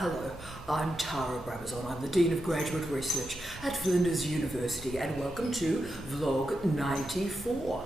Hello, I'm Tara Brabazon. I'm the Dean of Graduate Research at Flinders University, and welcome to Vlog 94,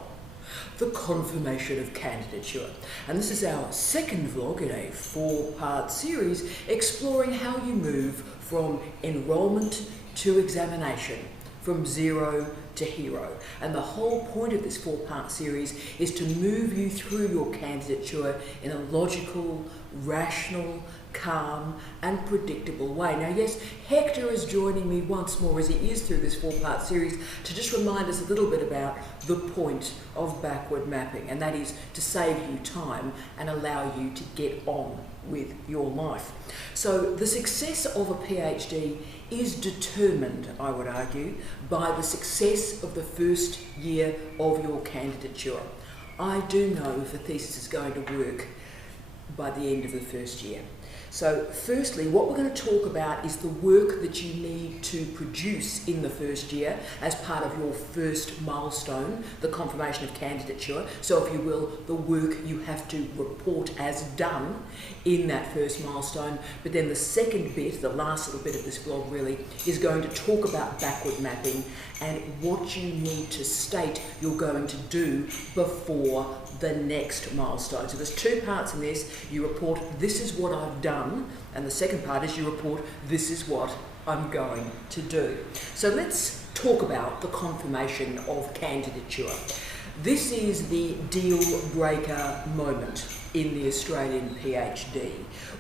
the Confirmation of Candidature. And this is our second vlog in a 4-part series exploring how you move from enrolment to examination, from zero to hero. And the whole point of this 4-part series is to move you through your candidature in a logical, rational, calm and predictable way. Now yes, Hector is joining me once more as he is through this 4-part series to just remind us a little bit about the point of backward mapping, and that is to save you time and allow you to get on with your life. So the success of a PhD is determined, I would argue, by the success of the first year of your candidature. I do know if a thesis is going to work by the end of the first year. So firstly, what we're going to talk about is the work that you need to produce in the first year as part of your first milestone, the confirmation of candidature. So if you will, the work you have to report as done in that first milestone. But then the second bit, the last little bit of this vlog really, is going to talk about backward mapping and what you need to state you're going to do before the next milestone. So there's 2 parts in this. You report, this is what I've done, and the second part is you report, this is what I'm going to do. So let's talk about the confirmation of candidature. This is the deal breaker moment in the Australian PhD.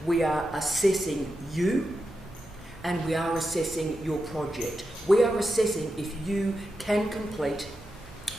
We are assessing you, and we are assessing your project. We are assessing if you can complete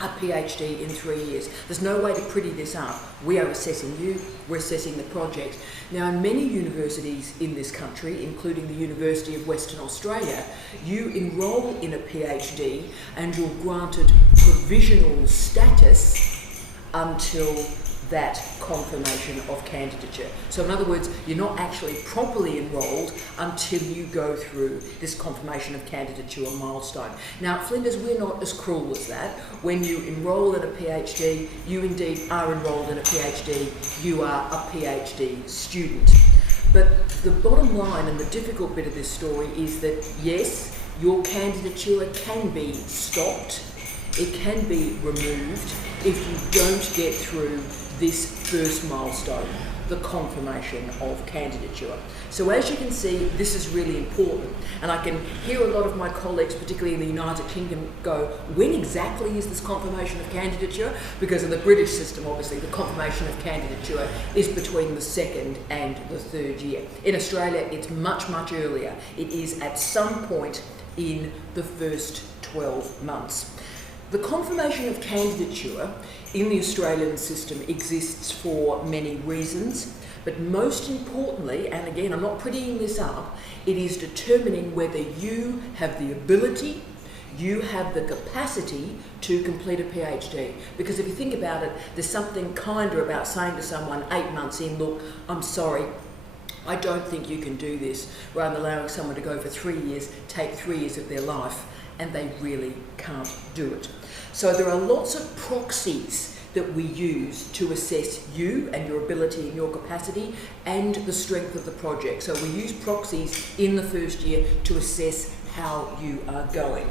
a PhD in 3 years. There's no way to pretty this up. We are assessing you, we're assessing the project. Now, in many universities in this country, including the University of Western Australia, you enrol in a PhD and you're granted provisional status until that confirmation of candidature. So in other words, you're not actually properly enrolled until you go through this confirmation of candidature milestone. Now at Flinders, we're not as cruel as that. When you enrol in a PhD, you indeed are enrolled in a PhD, you are a PhD student. But the bottom line and the difficult bit of this story is that yes, your candidature can be stopped, it can be removed if you don't get through this first milestone, the confirmation of candidature. So as you can see, this is really important, and I can hear a lot of my colleagues, particularly in the United Kingdom, go, when exactly is this confirmation of candidature? Because in the British system, obviously, the confirmation of candidature is between the 2nd and the 3rd year. In Australia, it's much, much earlier. It is at some point in the first 12 months. The confirmation of candidature in the Australian system exists for many reasons, but most importantly, and again, I'm not prettying this up, it is determining whether you have the ability, you have the capacity to complete a PhD. Because if you think about it, there's something kinder about saying to someone 8 months in, look, I'm sorry, I don't think you can do this, rather than allowing someone to go for 3 years, take 3 years of their life, and they really can't do it. So there are lots of proxies that we use to assess you and your ability and your capacity and the strength of the project. So we use proxies in the first year to assess how you are going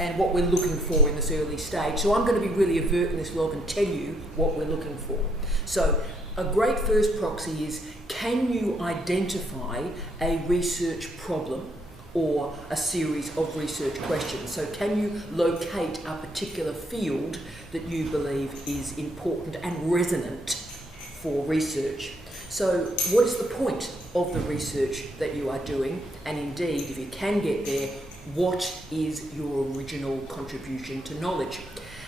and what we're looking for in this early stage. So I'm going to be really overt in this vlog and tell you what we're looking for. So a great first proxy is, can you identify a research problem or a series of research questions? So can you locate a particular field that you believe is important and resonant for research? So what is the point of the research that you are doing? And indeed, if you can get there, what is your original contribution to knowledge?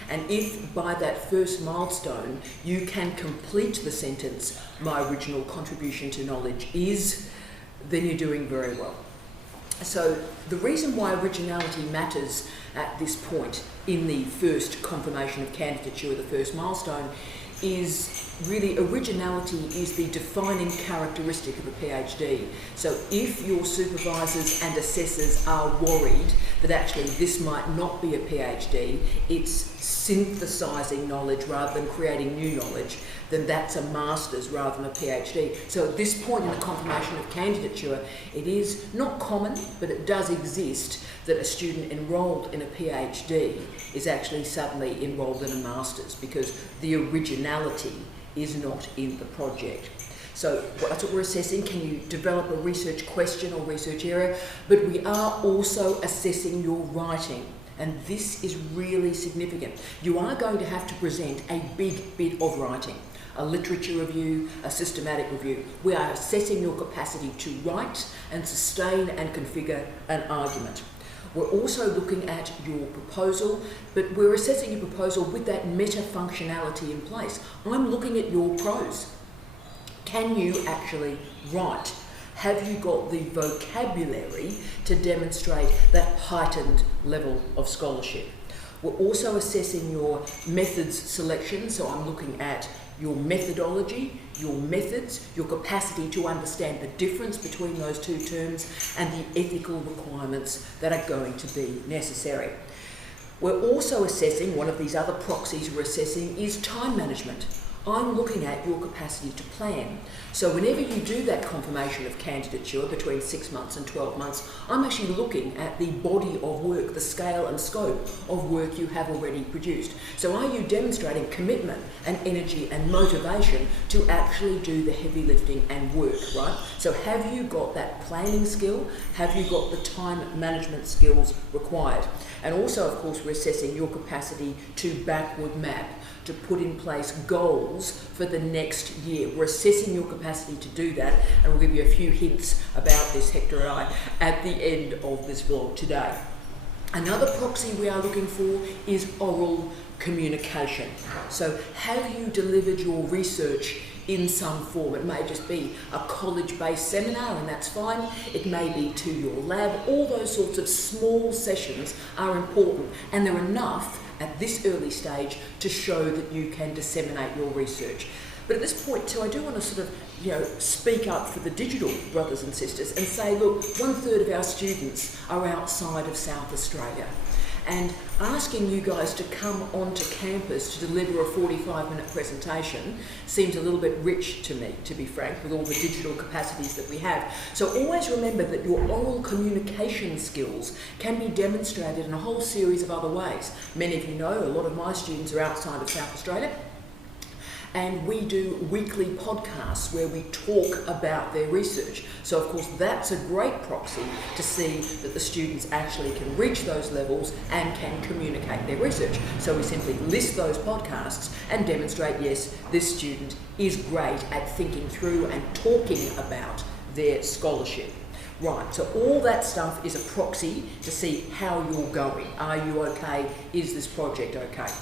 And if by that first milestone you can complete the sentence, my original contribution to knowledge is, then you're doing very well. So the reason why originality matters at this point in the first confirmation of candidature, the first milestone, is really originality is the defining characteristic of a PhD. So if your supervisors and assessors are worried that actually this might not be a PhD, it's synthesizing knowledge rather than creating new knowledge, then that's a master's rather than a PhD. So at this point in the confirmation of candidature, it is not common, but it does exist that a student enrolled in a PhD is actually suddenly enrolled in a master's because the originality is not in the project. So that's what we're assessing. Can you develop a research question or research area? But we are also assessing your writing. And this is really significant. You are going to have to present a big bit of writing, a literature review, a systematic review. We are assessing your capacity to write and sustain and configure an argument. We're also looking at your proposal, but we're assessing your proposal with that meta functionality in place. I'm looking at your prose. Can you actually write? Have you got the vocabulary to demonstrate that heightened level of scholarship? We're also assessing your methods selection, so I'm looking at your methodology, your methods, your capacity to understand the difference between those two terms, and the ethical requirements that are going to be necessary. We're also assessing, one of these other proxies we're assessing is time management. I'm looking at your capacity to plan. So whenever you do that confirmation of candidature between 6 months and 12 months, I'm actually looking at the body of work, the scale and scope of work you have already produced. So are you demonstrating commitment and energy and motivation to actually do the heavy lifting and work, right? So have you got that planning skill? Have you got the time management skills required? And also, of course, we're assessing your capacity to backward map, to put in place goals for the next year. We're assessing your capacity to do that, and we'll give you a few hints about this, Hector and I, at the end of this vlog today. Another proxy we are looking for is oral communication. So have you delivered your research in some form? It may just be a college-based seminar, and that's fine. It may be to your lab. All those sorts of small sessions are important, and they're enough at this early stage to show that you can disseminate your research. But at this point too, I do want to sort of, speak up for the digital brothers and sisters and say, look, 1/3 of our students are outside of South Australia. And asking you guys to come onto campus to deliver a 45-minute presentation seems a little bit rich to me, to be frank, with all the digital capacities that we have. So always remember that your oral communication skills can be demonstrated in a whole series of other ways. Many of you know, a lot of my students are outside of South Australia, and we do weekly podcasts where we talk about their research. So of course that's a great proxy to see that the students actually can reach those levels and can communicate their research. So we simply list those podcasts and demonstrate, yes, this student is great at thinking through and talking about their scholarship. Right, so all that stuff is a proxy to see how you're going. Are you okay? Is this project okay?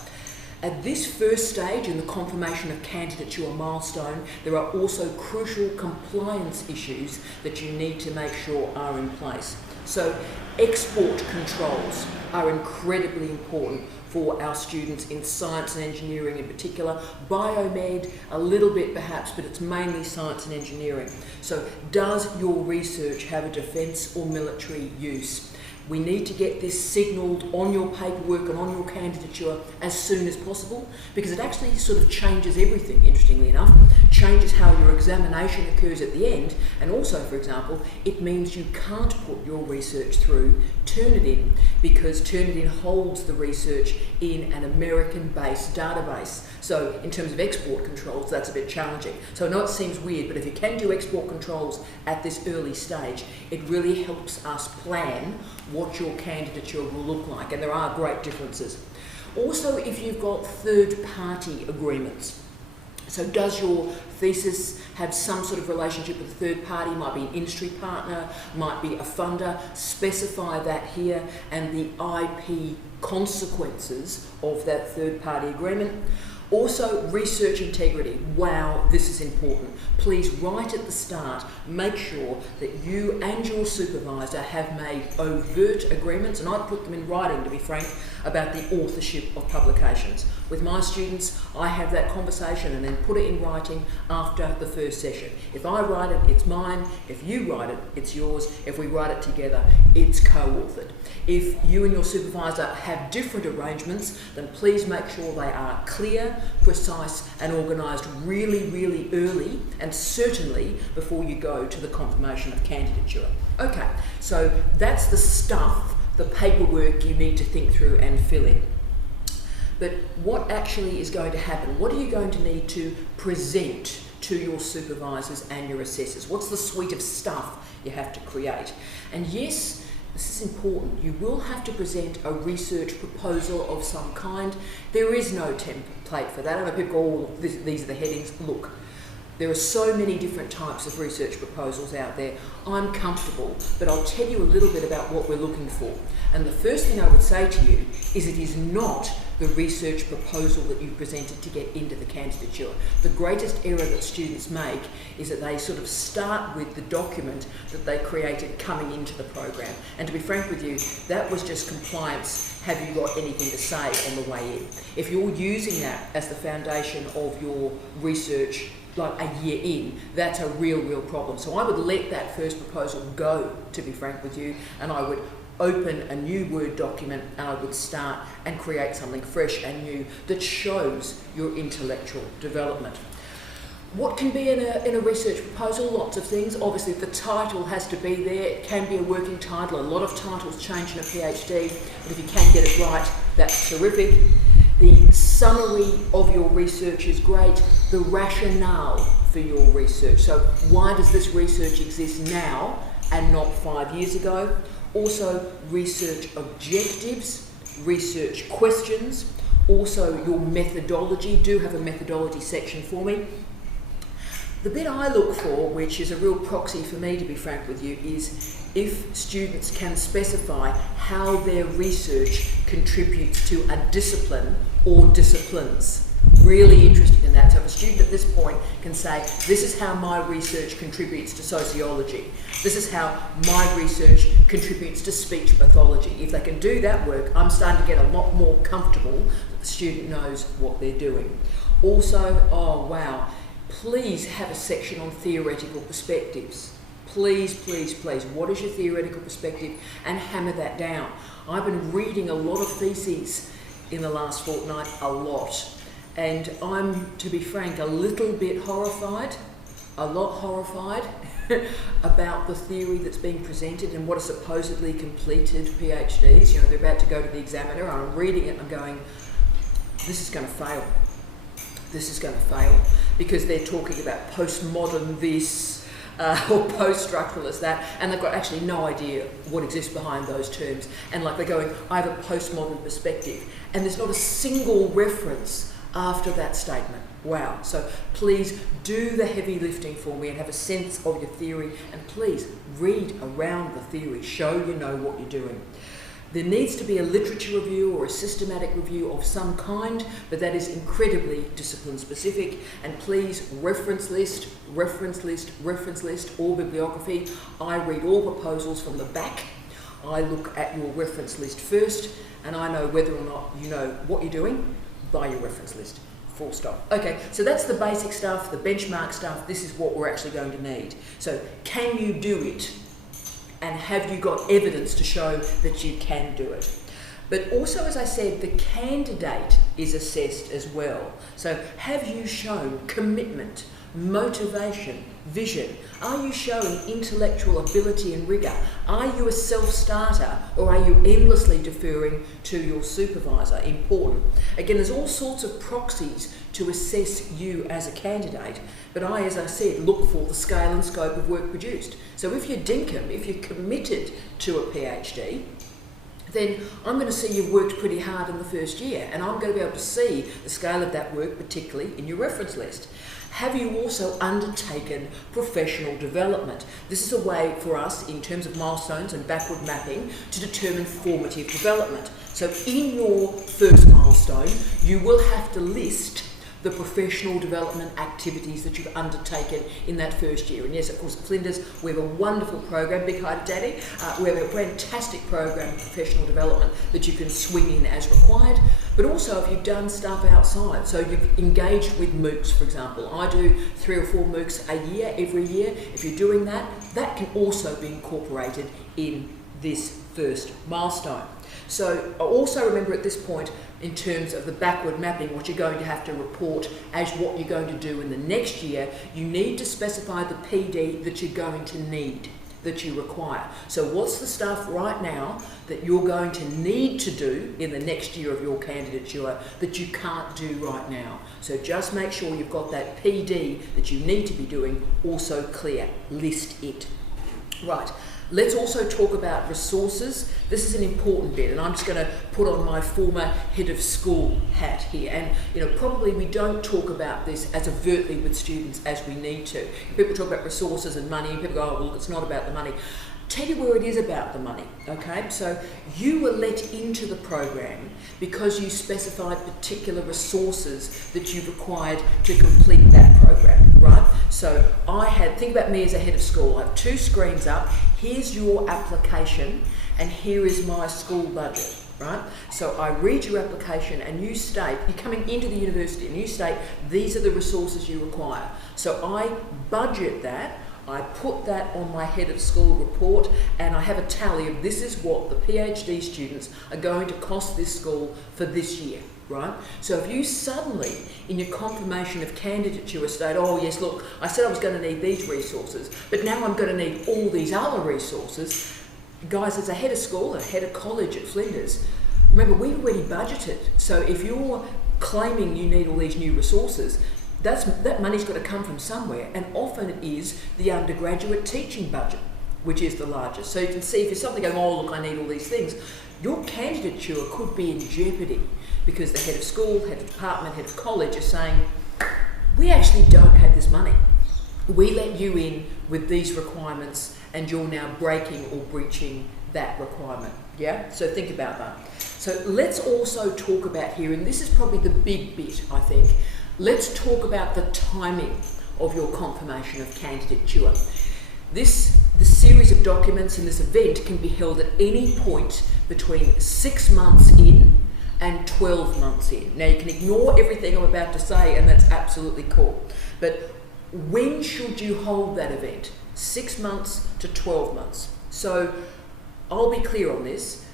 At this first stage in the confirmation of candidature or milestone, there are also crucial compliance issues that you need to make sure are in place. So export controls are incredibly important for our students in science and engineering in particular. Biomed, a little bit perhaps, but it's mainly science and engineering. So does your research have a defence or military use? We need to get this signalled on your paperwork and on your candidature as soon as possible, because it actually sort of changes everything, interestingly enough. Changes how your examination occurs at the end, and also, for example, it means you can't put your research through Turnitin, because Turnitin holds the research in an American-based database. So in terms of export controls, that's a bit challenging. So I know it seems weird, but if you can do export controls at this early stage, it really helps us plan what your candidature will look like, and there are great differences. Also, if you've got third-party agreements, so does your thesis have some sort of relationship with a third party? Might be an industry partner, might be a funder. Specify that here, and the IP consequences of that third party agreement. Also, research integrity. Wow, this is important. Please, right at the start, make sure that you and your supervisor have made overt agreements, and I put them in writing, to be frank, about the authorship of publications. With my students, I have that conversation and then put it in writing after the first session. If I write it, it's mine. If you write it, it's yours. If we write it together, it's co-authored. If you and your supervisor have different arrangements, then please make sure they are clear, precise and organised really, really early, and certainly before you go to the confirmation of candidature. Okay, so that's the stuff, the paperwork you need to think through and fill in. But what actually is going to happen? What are you going to need to present to your supervisors and your assessors? What's the suite of stuff you have to create? And yes, this is important. You will have to present a research proposal of some kind. There is no template for that. I know people go, oh, these are the headings. Look, there are so many different types of research proposals out there. I'm comfortable, but I'll tell you a little bit about what we're looking for. And the first thing I would say to you is it is not the research proposal that you presented to get into the candidature. The greatest error that students make is that they sort of start with the document that they created coming into the program. And to be frank with you, that was just compliance. Have you got anything to say on the way in? If you're using that as the foundation of your research like a year in, that's a real problem. So I would let that first proposal go, to be frank with you, and I would open a new Word document and I would start and create something fresh and new that shows your intellectual development. What can be in a research proposal? Lots of things. Obviously the title has to be there. It can be a working title. A lot of titles change in a PhD, but if you can get it right, that's terrific. The summary of your research is great. The rationale for your research. So why does this research exist now and not 5 years ago? Also research objectives, research questions, also your methodology. Do have a methodology section for me. The bit I look for, which is a real proxy for me to be frank with you, is if students can specify how their research contributes to a discipline or disciplines. Really interested in that. So if a student at this point can say, this is how my research contributes to sociology. This is how my research contributes to speech pathology. If they can do that work, I'm starting to get a lot more comfortable that the student knows what they're doing. Also, oh wow, please have a section on theoretical perspectives. Please, please, please, what is your theoretical perspective? And hammer that down. I've been reading a lot of theses in the last fortnight, a lot. And I'm, to be frank, a little bit horrified, a lot horrified about the theory that's being presented and what are supposedly completed PhDs. You know, they're about to go to the examiner and I'm reading it and I'm going, this is going to fail. This is going to fail because they're talking about postmodern this or post-structuralist that, and they've got actually no idea what exists behind those terms. And like they're going, I have a postmodern perspective. And there's not a single reference after that statement. Wow. So please do the heavy lifting for me and have a sense of your theory, and please read around the theory, show you know what you're doing. There needs to be a literature review or a systematic review of some kind, but that is incredibly discipline specific. And please reference list, or bibliography. I read all proposals from the back. I look at your reference list first, and I know whether or not you know what you're doing by your reference list. Full stop. Okay, so that's the basic stuff, the benchmark stuff. This is what we're actually going to need. So can you do it? And have you got evidence to show that you can do it? But also, as I said, the candidate is assessed as well. So have you shown commitment, motivation, vision? Are you showing intellectual ability and rigour? Are you a self-starter, or are you endlessly deferring to your supervisor? Important. Again, there's all sorts of proxies to assess you as a candidate, but I, as I said, look for the scale and scope of work produced. So if you're dinkum, if you're committed to a PhD, then I'm going to see you've worked pretty hard in the first year, and I'm going to be able to see the scale of that work, particularly in your reference list. Have you also undertaken professional development? This is a way for us, in terms of milestones and backward mapping, to determine formative development. So in your first milestone, you will have to list the professional development activities that you've undertaken in that first year. And yes, of course, at Flinders, we have a wonderful program, Big Hi to Daddy. We have a fantastic program of professional development that you can swing in as required. But also if you've done stuff outside, so you've engaged with MOOCs, for example. I do 3 or 4 MOOCs a year, every year. If you're doing that, that can also be incorporated in this first milestone. So also remember at this point, in terms of the backward mapping, what you're going to have to report as what you're going to do in the next year, you need to specify the PD that you're going to need, that you require. So what's the stuff right now that you're going to need to do in the next year of your candidature that you can't do right now? So just make sure you've got that PD that you need to be doing also clear. List it. Right. Let's also talk about resources. This is an important bit, and I'm just going to put on my former head of school hat here. And probably we don't talk about this as overtly with students as we need to. People talk about resources and money, and people go, oh, well, it's not about the money. Tell you where it is about the money, okay? So you were let into the program because you specified particular resources that you required to complete that program, right? So think about me as a head of school. I have 2 screens up. Here's your application, and here is my school budget, right? So I read your application, and you state, you're coming into the university, and you state, these are the resources you require. So I budget that. I put that on my head of school report, and I have a tally of this is what the PhD students are going to cost this school for this year, right? So if you suddenly, in your confirmation of candidature, state, oh yes, look, I said I was going to need these resources, but now I'm going to need all these other resources. Guys, as a head of school, a head of college at Flinders, remember, we've already budgeted. So if you're claiming you need all these new resources, that money's got to come from somewhere, and often it is the undergraduate teaching budget, which is the largest. So you can see if you're suddenly going, oh look, I need all these things, your candidature could be in jeopardy because the head of school, head of department, head of college are saying, we actually don't have this money. We let you in with these requirements and you're now breaking or breaching that requirement. Yeah, so think about that. So let's also talk about here, and this is probably the big bit, I think. Let's talk about the timing of your confirmation of candidature. The series of documents in this event can be held at any point between 6 months in and 12 months in. Now you can ignore everything I'm about to say, and that's absolutely cool. But when should you hold that event? 6 months to 12 months. So I'll be clear on this.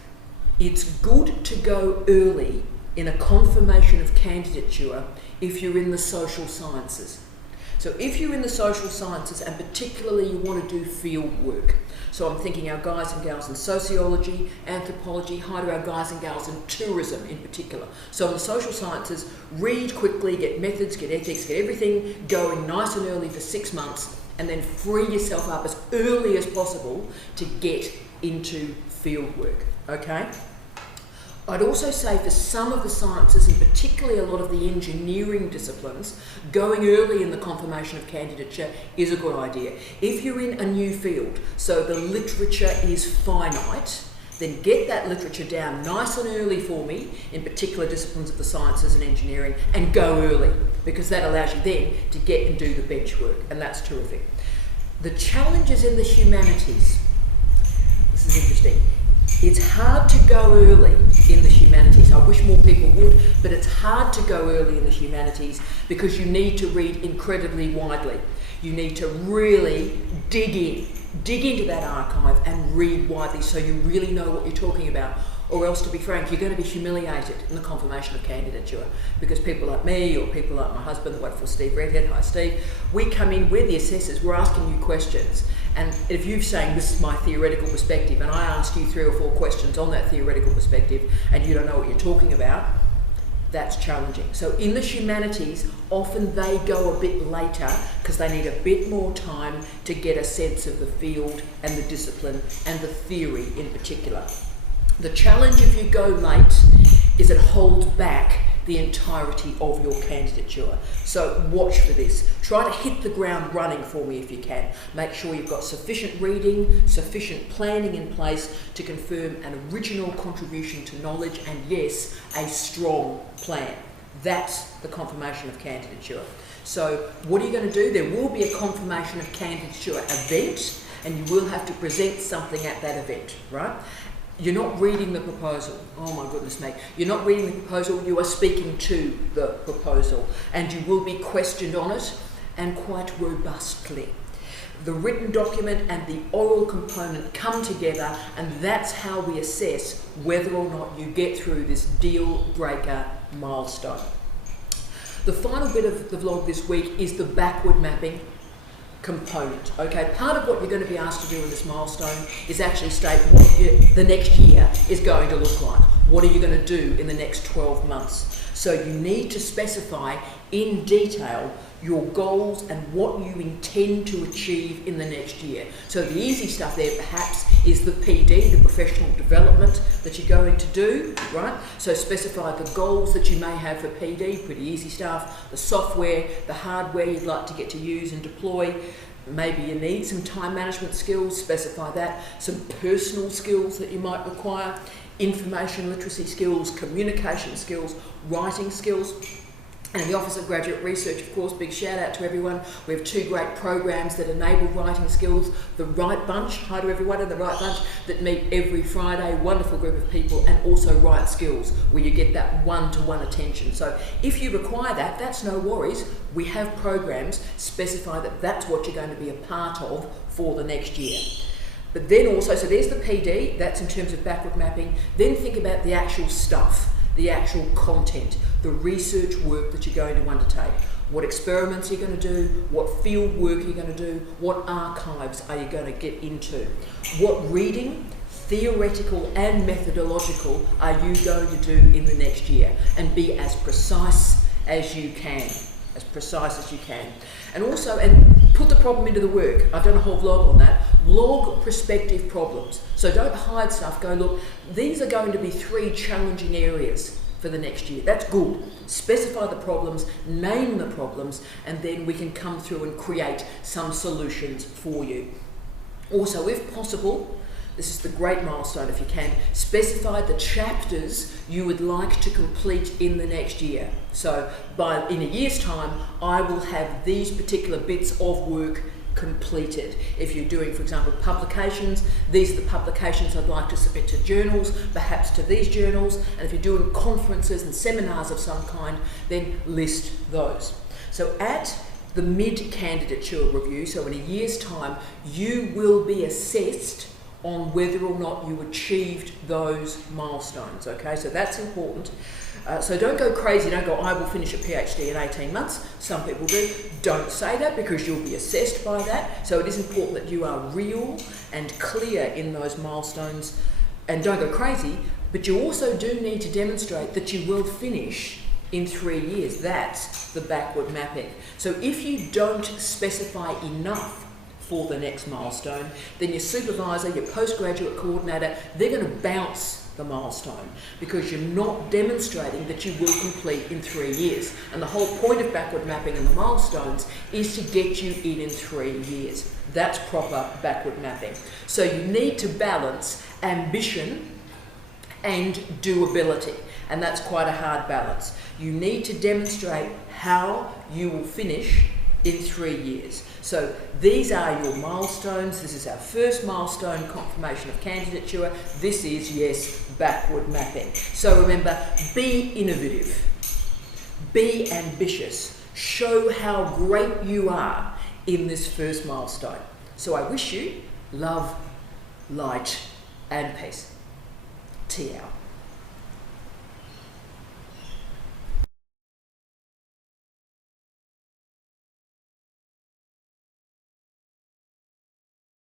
It's good to go early in a confirmation of candidature if you're in the social sciences. So if you're in the social sciences, and particularly you want to do field work, so I'm thinking our guys and gals in sociology, anthropology, hi to our guys and gals in tourism in particular. So in the social sciences, read quickly, get methods, get ethics, get everything going nice and early for 6 months, and then free yourself up as early as possible to get into field work, okay? I'd also say for some of the sciences, and particularly a lot of the engineering disciplines, going early in the confirmation of candidature is a good idea. If you're in a new field, so the literature is finite, then get that literature down nice and early for me, in particular disciplines of the sciences and engineering, and go early, because that allows you then to get and do the bench work, and that's terrific. The challenges in the humanities, this is interesting. It's hard to go early in the humanities. I wish more people would, but it's hard to go early in the humanities because you need to read incredibly widely. You need to really dig into that archive and read widely so you really know what you're talking about. Or else, to be frank, you're going to be humiliated in the confirmation of candidature because people like me or people like my husband, the wonderful Steve Redhead, hi Steve, we come in, we're the assessors, we're asking you questions. And if you're saying this is my theoretical perspective and I ask you 3 or 4 questions on that theoretical perspective and you don't know what you're talking about, that's challenging. So in the humanities, often they go a bit later because they need a bit more time to get a sense of the field and the discipline and the theory in particular. The challenge if you go late is it holds back the entirety of your candidature. So watch for this. Try to hit the ground running for me if you can. Make sure you've got sufficient reading, sufficient planning in place to confirm an original contribution to knowledge and, yes, a strong plan. That's the confirmation of candidature. So what are you going to do? There will be a confirmation of candidature event, and you will have to present something at that event, right? You're not reading the proposal. Oh my goodness me. You're not reading the proposal, you are speaking to the proposal, and you will be questioned on it, and quite robustly. The written document and the oral component come together, and that's how we assess whether or not you get through this deal breaker milestone. The final bit of the vlog this week is the backward mapping component. Okay, part of what you're going to be asked to do in this milestone is actually state what the next year is going to look like. What are you going to do in the next 12 months? So you need to specify in detail your goals and what you intend to achieve in the next year. So the easy stuff there perhaps is the PD, the professional development that you're going to do, right? So specify the goals that you may have for PD, pretty easy stuff, the software, the hardware you'd like to get to use and deploy. Maybe you need some time management skills, specify that, some personal skills that you might require, information literacy skills, communication skills, writing skills. And the Office of Graduate Research, of course, big shout out to everyone. We have 2 great programs that enable writing skills. The Right Bunch, hi to everyone in the Right Bunch, that meet every Friday, wonderful group of people, and also Right Skills, where you get that one-to-one attention. So if you require that, that's no worries. We have programs, specify that that's what you're going to be a part of for the next year. But then also, so there's the PD, that's in terms of backward mapping. Then think about the actual stuff, the actual content, the research work that you're going to undertake. What experiments you're going to do, what field work you're going to do, what archives are you going to get into, what reading, theoretical and methodological, are you going to do in the next year, and be as precise as you can. As precise as you can. And also, and put the problem into the work. I've done a whole vlog on that. Log prospective problems. So don't hide stuff. Go, look, these are going to be 3 challenging areas for the next year. That's good. Specify the problems, name the problems, and then we can come through and create some solutions for you. Also, if possible, this is the great milestone if you can, specify the chapters you would like to complete in the next year. So in a year's time, I will have these particular bits of work completed. If you're doing, for example, publications, these are the publications I'd like to submit to journals, perhaps to these journals, and if you're doing conferences and seminars of some kind, then list those. So at the mid-candidature review, so in a year's time, you will be assessed on whether or not you achieved those milestones, okay? So that's important. So don't go crazy, don't go, I will finish a PhD in 18 months. Some people do. Don't say that, because you'll be assessed by that. So it is important that you are real and clear in those milestones, and don't go crazy, but you also do need to demonstrate that you will finish in 3 years. That's the backward mapping. So if you don't specify enough for the next milestone, then your supervisor, your postgraduate coordinator, they're going to bounce the milestone, because you're not demonstrating that you will complete in 3 years. And the whole point of backward mapping and the milestones is to get you in 3 years. That's proper backward mapping. So you need to balance ambition and doability, and that's quite a hard balance. You need to demonstrate how you will finish in 3 years. So these are your milestones. This is our first milestone, confirmation of candidature. This is, yes, backward mapping. So remember, be innovative, be ambitious, show how great you are in this first milestone. So I wish you love, light, and peace. Tea out.